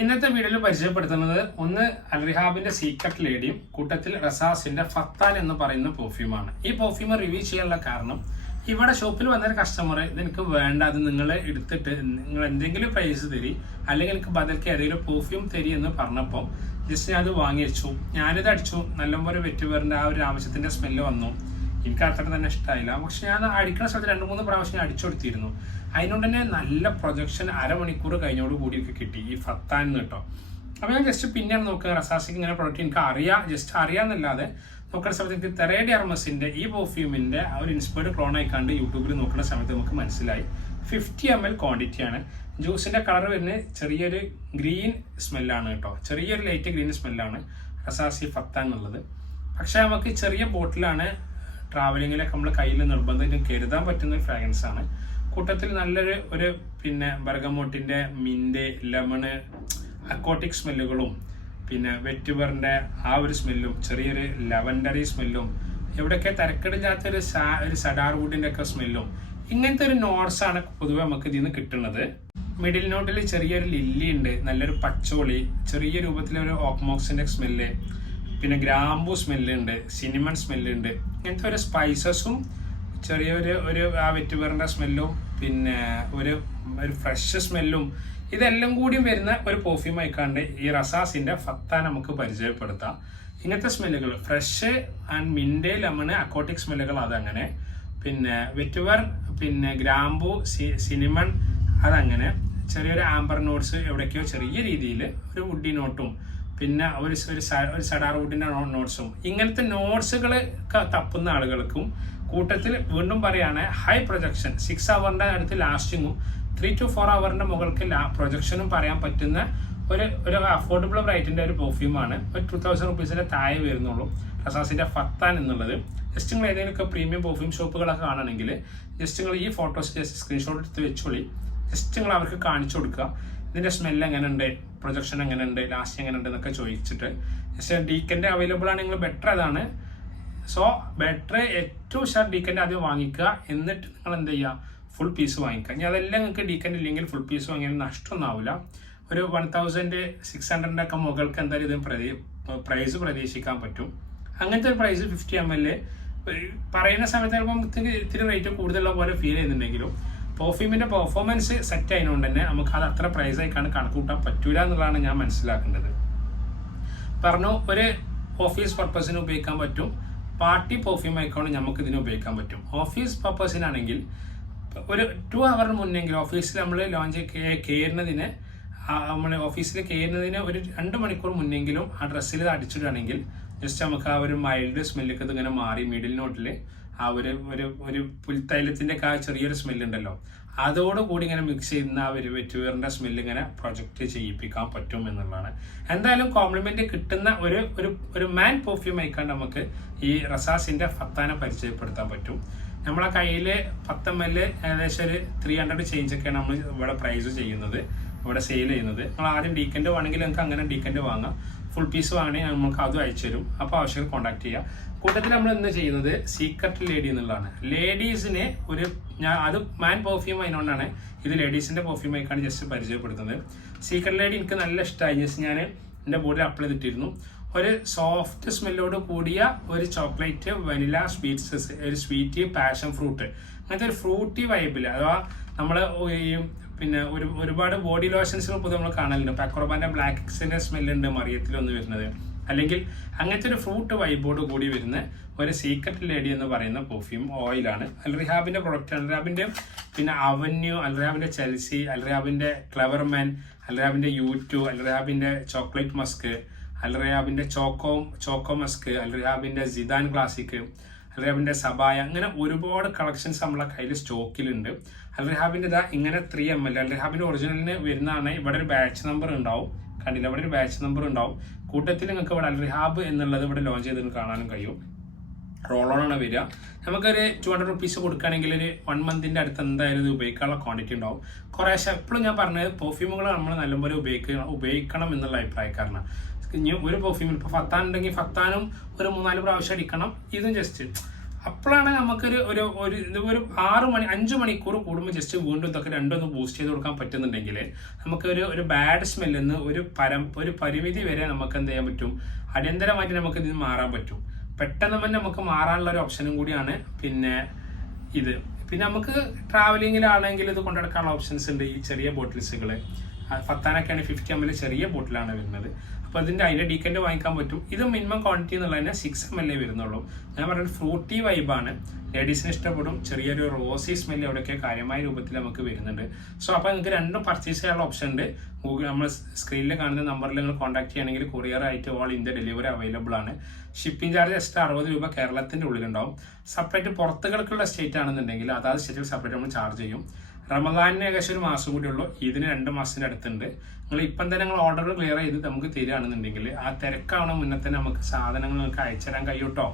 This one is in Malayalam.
ഇന്നത്തെ വീഡിയോയിൽ പരിചയപ്പെടുത്തുന്നത് ഒന്ന് അൽറിഹാബിന്റെ സീക്രട്ട് ലേഡിയും കൂട്ടത്തിൽ റസാസിന്റെ ഫത്താൻ എന്ന് പറയുന്ന പെർഫ്യൂമാണ്. ഈ പെർഫ്യൂം റിവ്യൂ ചെയ്യാനുള്ള കാരണം ഇവിടെ ഷോപ്പിൽ വന്നൊരു കസ്റ്റമർ ഇതെനിക്ക് വേണ്ട, അത് നിങ്ങൾ എടുത്തിട്ട് നിങ്ങൾ എന്തെങ്കിലും പ്രൈസ് തരി അല്ലെങ്കിൽ എനിക്ക് ബദൽക്ക് ഏതെങ്കിലും പെർഫ്യൂം തരി എന്ന് പറഞ്ഞപ്പോൾ ജസ്റ്റ് ഞാൻ അത് വാങ്ങി വെച്ചു. ഞാനിത് അടിച്ചു. നല്ലപോലെ വെറ്റുവേറിന്റെ ആ ഒരു ആവശ്യത്തിന്റെ സ്മെല്ല് വന്നു. എനിക്ക് അത്ര തന്നെ ഇഷ്ടമായില്ല. പക്ഷെ ഞാൻ അടിക്കുന്ന സ്ഥലത്ത് 2-3 പ്രാവശ്യം അടിച്ചു കൊടുത്തിരുന്നു. അതിനോട് തന്നെ നല്ല പ്രൊജക്ഷൻ അരമണിക്കൂർ കഴിഞ്ഞോട് കൂടിയൊക്കെ കിട്ടി ഈ ഫത്താൻ കേട്ടോ. അപ്പോൾ ഞാൻ ജസ്റ്റ് പിന്നെയാണ് നോക്കുക റസാസിക്ക് ഇങ്ങനെ പ്രൊഡക്റ്റ് എനിക്ക് അറിയാം, ജസ്റ്റ് അറിയാമെന്നല്ലാതെ നോക്കുന്ന സമയത്ത് എനിക്ക് തെറേഡി അർമസിന്റെ ഈ പെർഫ്യൂമിന്റെ ആ ഒരു ഇൻസ്പയർഡ് ക്ലോൺ ആയിക്കാണ്ട് യൂട്യൂബിൽ നോക്കുന്ന സമയത്ത് നമുക്ക് മനസ്സിലായി 50 ml ക്വാണ്ടിറ്റിയാണ്. ജ്യൂസിന്റെ കളർ വരുന്നത് ചെറിയൊരു ഗ്രീൻ സ്മെല്ലാണ് കേട്ടോ, ചെറിയൊരു ലൈറ്റ് ഗ്രീൻ സ്മെല്ലാണ് റസാസി ഫത്താൻ എന്നുള്ളത്. പക്ഷെ നമുക്ക് ചെറിയ ബോട്ടിലാണ് ട്രാവലിങ്ങിലൊക്കെ നമ്മൾ കയ്യിൽ നിർബന്ധമായിട്ടും കരുതാൻ പറ്റുന്ന ഒരു ഫ്രാഗ്രൻസ് ആണ്. കൂട്ടത്തിൽ നല്ലൊരു പിന്നെ ബർഗമോട്ടിന്റെ മിന്റ്, ലെമണ്, അക്വാട്ടിക് സ്മെല്ലുകളും പിന്നെ വെറ്റുവറിന്റെ ആ ഒരു സ്മെല്ലും ചെറിയൊരു ലെവൻഡറി സ്മെല്ലും എവിടെയൊക്കെ തിരക്കിടില്ലാത്തൊരു സഡാർ വുഡിന്റെ ഒക്കെ സ്മെല്ലും ഇങ്ങനത്തെ ഒരു നോട്ട്സ് ആണ് പൊതുവെ നമുക്ക് ഇതിൽ നിന്ന് കിട്ടുന്നത്. മിഡിൽ നോട്ടിൽ ചെറിയൊരു ലില്ലി ഉണ്ട്, നല്ലൊരു പച്ചോളി, ചെറിയ രൂപത്തിലൊരു ഓക്മോക്സിന്റെ സ്മെല്ല്, പിന്നെ ഗ്രാമ്പൂ സ്മെല്ലുണ്ട്, സിനിമൺ സ്മെല്ലുണ്ട്. ഇങ്ങനത്തെ ഒരു സ്പൈസസും ചെറിയൊരു ആ വെറ്റുവറിന്റെ സ്മെല്ലും പിന്നെ ഒരു ഫ്രഷ് സ്മെല്ലും ഇതെല്ലാം കൂടിയും വരുന്ന ഒരു പെർഫ്യൂം ആയിക്കാണ്ട് ഈ റസാസിന്റെ ഫത്താൻ നമുക്ക് പരിചയപ്പെടുത്താം. ഇങ്ങനത്തെ സ്മെല്ലുകൾ fresh and mint, lemon, aquatic സ്മെല്ലുകൾ അതങ്ങനെ, പിന്നെ വെറ്റുവർ, പിന്നെ ഗ്രാമ്പൂ, സിനിമൺ അതങ്ങനെ, ചെറിയൊരു ആംബർ നോട്ട്സ് എവിടേക്കോ ചെറിയ രീതിയിൽ ഒരു വുഡി നോട്ടും പിന്നെ ഒരു സഡാർ വുഡിന്റെ നോട്ട്സും ഇങ്ങനത്തെ നോട്ട്സുകൾ തപ്പുന്ന ആളുകൾക്കും കൂട്ടത്തിൽ വീണ്ടും പറയാണ് ഹൈ പ്രൊജക്ഷൻ 6 hourന്റെ അടുത്ത് ലാസ്റ്റിങ്ങും 3 to 4 hourന്റെ മുകൾക്ക് പ്രൊജക്ഷനും പറയാൻ പറ്റുന്ന ഒരു അഫോർഡബിൾ റേറ്റിന്റെ ഒരു പെർഫ്യൂമാണ്. ഒരു 2000 rupees താഴെ വരുന്നുള്ളൂ റസാസിന്റെ ഫത്താൻ എന്നുള്ളത്. ജസ്റ്റ് നിങ്ങൾ ഏതെങ്കിലുമൊക്കെ പ്രീമിയം പെർഫ്യൂം ഷോപ്പുകളൊക്കെ കാണണമെങ്കിൽ ജസ്റ്റ് നിങ്ങൾ ഈ ഫോട്ടോസ് ജസ്റ്റ് സ്ക്രീൻഷോട്ട് എടുത്ത് വെച്ചോളി. ജസ്റ്റ് നിങ്ങൾ അവർക്ക് കാണിച്ചു കൊടുക്കുക ഇതിന്റെ സ്മെല്ല് എങ്ങനെയുണ്ട്, പ്രൊജക്ഷൻ എങ്ങനെയുണ്ട്, ലാസ്റ്റ് എങ്ങനെയുണ്ട് എന്നൊക്കെ ചോദിച്ചിട്ട് ജസ്റ്റ് ഡീക്കൻ്റെ അവൈലബിൾ ആണെങ്കിൽ ബെറ്റർ അതാണ്. സോ ബെറ്റർ ഏറ്റവും ഷാർട്ട് ഡീക്കൻ്റെ ആദ്യം വാങ്ങിക്കുക, എന്നിട്ട് നിങ്ങൾ എന്ത് ചെയ്യുക ഫുൾ പീസ് വാങ്ങിക്കുക. ഇനി അതെല്ലാം നിങ്ങൾക്ക് ഡീക്കൻ്റെ ഇല്ലെങ്കിൽ ഫുൾ പീസ് വാങ്ങിയാൽ നഷ്ടമൊന്നും ആവില്ല. ഒരു 1600 ഒക്കെ മുകൾക്ക് എന്തായാലും ഇത് പ്രൈസ് പ്രതീക്ഷിക്കാൻ പറ്റും. അങ്ങനത്തെ ഒരു പ്രൈസ് 50 ml പറയുന്ന സമയത്ത് ചിലപ്പോൾ ഇത്തിരി റേറ്റ് കൂടുതലുള്ള പോലെ ഫീൽ ചെയ്യുന്നുണ്ടെങ്കിലും പെർഫ്യൂമിന്റെ പെർഫോമൻസ് സെറ്റ് ആയതുകൊണ്ട് തന്നെ നമുക്ക് അത് അത്ര പ്രൈസ് ആയിക്കാണ് കണക്ക് കൂട്ടാൻ പറ്റൂല എന്നുള്ളതാണ് ഞാൻ മനസ്സിലാക്കേണ്ടത്. പറഞ്ഞു ഒരു ഓഫീസ് പർപ്പസിന് ഉപയോഗിക്കാൻ പറ്റും, പാർട്ടി പെർഫ്യൂം ആയിക്കൊണ്ട് നമുക്ക് ഇതിന് ഉപയോഗിക്കാൻ പറ്റും. ഓഫീസ് പർപ്പസിനാണെങ്കിൽ ഒരു 2 hour മുന്നെങ്കിൽ ഓഫീസിൽ നമ്മൾ ലോഞ്ച് കയറുന്നതിന് നമ്മൾ ഓഫീസിൽ കയറുന്നതിന് ഒരു 2 മണിക്കൂർ മുന്നെങ്കിലും ആ ഡ്രസ്സിൽ ഇത് അടിച്ചിടുകയാണെങ്കിൽ ജസ്റ്റ് നമുക്ക് ആ ഒരു മൈൽഡ് സ്മെല്ലൊക്കെ ഇതിങ്ങനെ മാറി മിഡിൽ നോട്ടിൽ ആ ഒരു പുൽത്തൈലത്തിന്റെ ഒക്കെ ആ ചെറിയൊരു സ്മെല്ലുണ്ടല്ലോ അതോടുകൂടി ഇങ്ങനെ മിക്സ് ചെയ്യുന്ന ആ ഒരു വെറ്റുവേറിന്റെ സ്മെല്ല് ഇങ്ങനെ പ്രൊജക്റ്റ് ചെയ്യിപ്പിക്കാൻ പറ്റും എന്നുള്ളതാണ്. എന്തായാലും കോംപ്ലിമെന്റ് കിട്ടുന്ന ഒരു മാൻ പെർഫ്യൂം ആയിക്കാണ്ട് നമുക്ക് ഈ റസാസിന്റെ ഫത്താനെ പരിചയപ്പെടുത്താൻ പറ്റും. നമ്മളെ കയ്യിൽ 10 ml ഏകദേശം ഒരു 300 ചേഞ്ച് ഒക്കെയാണ് നമ്മൾ ഇവിടെ പ്രൈസ് ചെയ്യുന്നത്, ഇവിടെ സെയിൽ ചെയ്യുന്നത്. നമ്മൾ ആദ്യം ഡീക്കൻ്റെ വേണമെങ്കിൽ നമുക്ക് അങ്ങനെ ഡീക്കൻ്റെ വാങ്ങാം, ഫുൾ പീസ് വാങ്ങണമെങ്കിൽ നമുക്ക് അതും അയച്ചു തരും. അപ്പോൾ ആവശ്യം കോൺടാക്ട് ചെയ്യുക. കൂട്ടത്തിൽ നമ്മൾ ഇന്ന് ചെയ്യുന്നത് സീക്രട്ട് ലേഡി എന്നുള്ളതാണ്. ലേഡീസിന് അത് മാൻ പെർഫ്യൂം അതിനോണ്ടാണ് ഇത് ലേഡീസിന്റെ പെർഫ്യൂം ആയിക്കാണ് ജസ്റ്റ് പരിചയപ്പെടുത്തുന്നത്. സീക്രട്ട് ലേഡി എനിക്ക് നല്ല ഇഷ്ടമായി. ജസ്റ്റ് ഞാൻ എൻ്റെ ബോഡിയിൽ അപ്ലൈ ചെയ്തിട്ടിരുന്നു. ഒരു സോഫ്റ്റ് സ്മെല്ലോട് കൂടിയ ഒരു ചോക്ലേറ്റ്, വനില സ്വീറ്റ്സ്, ഒരു സ്വീറ്റ്, പാഷൻ ഫ്രൂട്ട്, അങ്ങനത്തെ ഒരു ഫ്രൂട്ടി വൈബിൽ അഥവാ നമ്മൾ പിന്നെ ഒരുപാട് ബോഡി ലോഷൻസുകൾ പൊതുവെ നമ്മൾ കാണലുണ്ട്. പാക്കോർബാന്റെ ബ്ലാക്ക് എക്സിന്റെ സ്മെല്ലുണ്ട് മറിയത്തിലൊന്ന് വരുന്നത്, അല്ലെങ്കിൽ അങ്ങനത്തെ ഒരു ഫ്രൂട്ട് വൈബോട് കൂടി വരുന്ന ഒരു സീക്രട്ട് ലേഡി എന്ന് പറയുന്ന പെർഫ്യൂം ഓയിലാണ്. അൽറിഹാബിന്റെ പ്രൊഡക്റ്റ്, അൽറിഹാബിന്റെ പിന്നെ അവന്യൂ, അൽറിഹാബിന്റെ ചെൽസി, അൽറിഹാബിന്റെ ക്ലവർമാൻ, അൽറിഹാബിന്റെ U2, അൽറിഹാബിന്റെ ചോക്ലേറ്റ് മസ്ക്, അൽറിഹാബിന്റെ ചോക്കോ മസ്ക്, അൽറിഹാബിന്റെ സിദാൻ ക്ലാസിക്, അൽറിഹാബിന്റെ സബായ, അങ്ങനെ ഒരുപാട് കളക്ഷൻസ് നമ്മളെ കയ്യിൽ സ്റ്റോക്കിലുണ്ട്. അൽറിഹാബിന്റെ ഇതാ ഇങ്ങനെ 3 ml അൽറിഹാബിന്റെ ഒറിജിനലിന് വരുന്നതാണ്. ഇവിടെ ഒരു ബാച്ച് നമ്പർ ഉണ്ടാവും, കണ്ടില്ല, ഇവിടെ ഒരു ബാച്ച് നമ്പർ ഉണ്ടാവും. കൂട്ടത്തിൽ നിങ്ങൾക്ക് ഇവിടെ അൽറിഹാബ് എന്നുള്ളത് ഇവിടെ ലോഞ്ച് ചെയ്ത് കാണാനും കഴിയും. റോൾ ഓൺ ആണ് വരിക. നമുക്കൊരു 200 rupees കൊടുക്കുകയാണെങ്കിൽ ഒരു 1 month അടുത്ത് എന്തായാലും ഇത് ഉപയോഗിക്കാനുള്ള ക്വാണ്ടിറ്റി ഉണ്ടാവും. കുറേശ്ശെ എപ്പോഴും ഞാൻ പറഞ്ഞത് പെർഫ്യൂമുകൾ നമ്മൾ നല്ലപോലെ ഉപയോഗിക്കണം എന്നുള്ള അഭിപ്രായക്കാരനാണ്. ഇനി ഒരു പെർഫ്യൂമിൽ ഇപ്പോൾ ഫത്താൻ ഉണ്ടെങ്കിൽ ഫത്താനും ഒരു 3-4 പ്രാവശ്യം അടിക്കണം. ഇതും ജസ്റ്റ് അപ്പോഴാണ് നമുക്കൊരു ഒരു ഒരു 5 മണിക്കൂർ കൂടുമ്പോൾ ജസ്റ്റ് വീണ്ടും ഇതൊക്കെ രണ്ടൊന്ന് ബൂസ്റ്റ് ചെയ്ത് കൊടുക്കാൻ പറ്റുന്നുണ്ടെങ്കിൽ നമുക്കൊരു ഒരു ബാഡ് സ്മെല്ലിൽ നിന്ന് ഒരു പരിമിതി വരെ നമുക്ക് എന്ത് ചെയ്യാൻ പറ്റും, അടിയന്തരമായിട്ട് നമുക്ക് ഇതിന് മാറാൻ പറ്റും. പെട്ടെന്ന് തന്നെ നമുക്ക് മാറാനുള്ള ഒരു ഓപ്ഷനും കൂടിയാണ് പിന്നെ ഇത്. പിന്നെ നമുക്ക് ട്രാവലിങ്ങിലാണെങ്കിൽ ഇത് കൊണ്ടുനടക്കാനുള്ള ഓപ്ഷൻസ് ഉണ്ട്. ഈ ചെറിയ ബോട്ടിൽസുകൾ ഫത്താനൊക്കെയാണ് 50 ml ചെറിയ ബോട്ടിലാണ് വരുന്നത്. അപ്പോൾ അതിൻ്റെ ഡീക്കൻറ്റ് വാങ്ങിക്കാൻ പറ്റും. ഇത് മിനിമം ക്വാണ്ടിറ്റി എന്നുള്ളതിന് 6 ml വരുന്നുള്ളൂ. ഞാൻ പറയുന്നത് ഫ്രൂട്ടി വൈബാണ്, ലേഡീസിന് ഇഷ്ടപ്പെടും. ചെറിയൊരു റോസി സ്മെല്ല് എവിടെയൊക്കെ കാര്യമായ രൂപത്തിൽ നമുക്ക് വരുന്നുണ്ട്. സോ അപ്പോൾ നിങ്ങൾക്ക് രണ്ടും പർച്ചേസ് ചെയ്യാനുള്ള ഓപ്ഷൻ ഉണ്ട്. നമ്മൾ സ്ക്രീനിൽ കാണുന്ന നമ്പറിൽ നിങ്ങൾ കോൺടാക്ട് ചെയ്യുകയാണെങ്കിൽ കൊറിയർ ആയിട്ട് ഓൾ ഇന്ത്യ ഡെലിവറി അവൈലബിൾ ആണ്. ഷിപ്പിംഗ് ചാർജ് എക്സ്ട്രാ 60 രൂപ കേരളത്തിൻ്റെ ഉള്ളിലുണ്ടാവും. സെപ്പറേറ്റ് പുറത്തുകൾക്കുള്ള സ്റ്റേറ്റ് ആണെന്നുണ്ടെങ്കിൽ അതാത് സ്റ്റേറ്റിൽ സെപ്പറേറ്റ് നമ്മൾ ചാർജ് ചെയ്യും. റമദാനിന് ഏകദേശം 1 മാസം കൂടി ഉള്ളൂ, ഇതിന് 2 മാസത്തിൻ്റെ അടുത്തുണ്ട്. നിങ്ങൾ ഇപ്പം തന്നെ നിങ്ങൾ ഓർഡർ ക്ലിയർ ചെയ്ത് നമുക്ക് തരികയാണെന്നുണ്ടെങ്കിൽ ആ തിരക്കാവണ മുന്നേ തന്നെ നമുക്ക് സാധനങ്ങൾ നിങ്ങൾക്ക് അയച്ചുതരാൻ കഴിയും കേട്ടോ.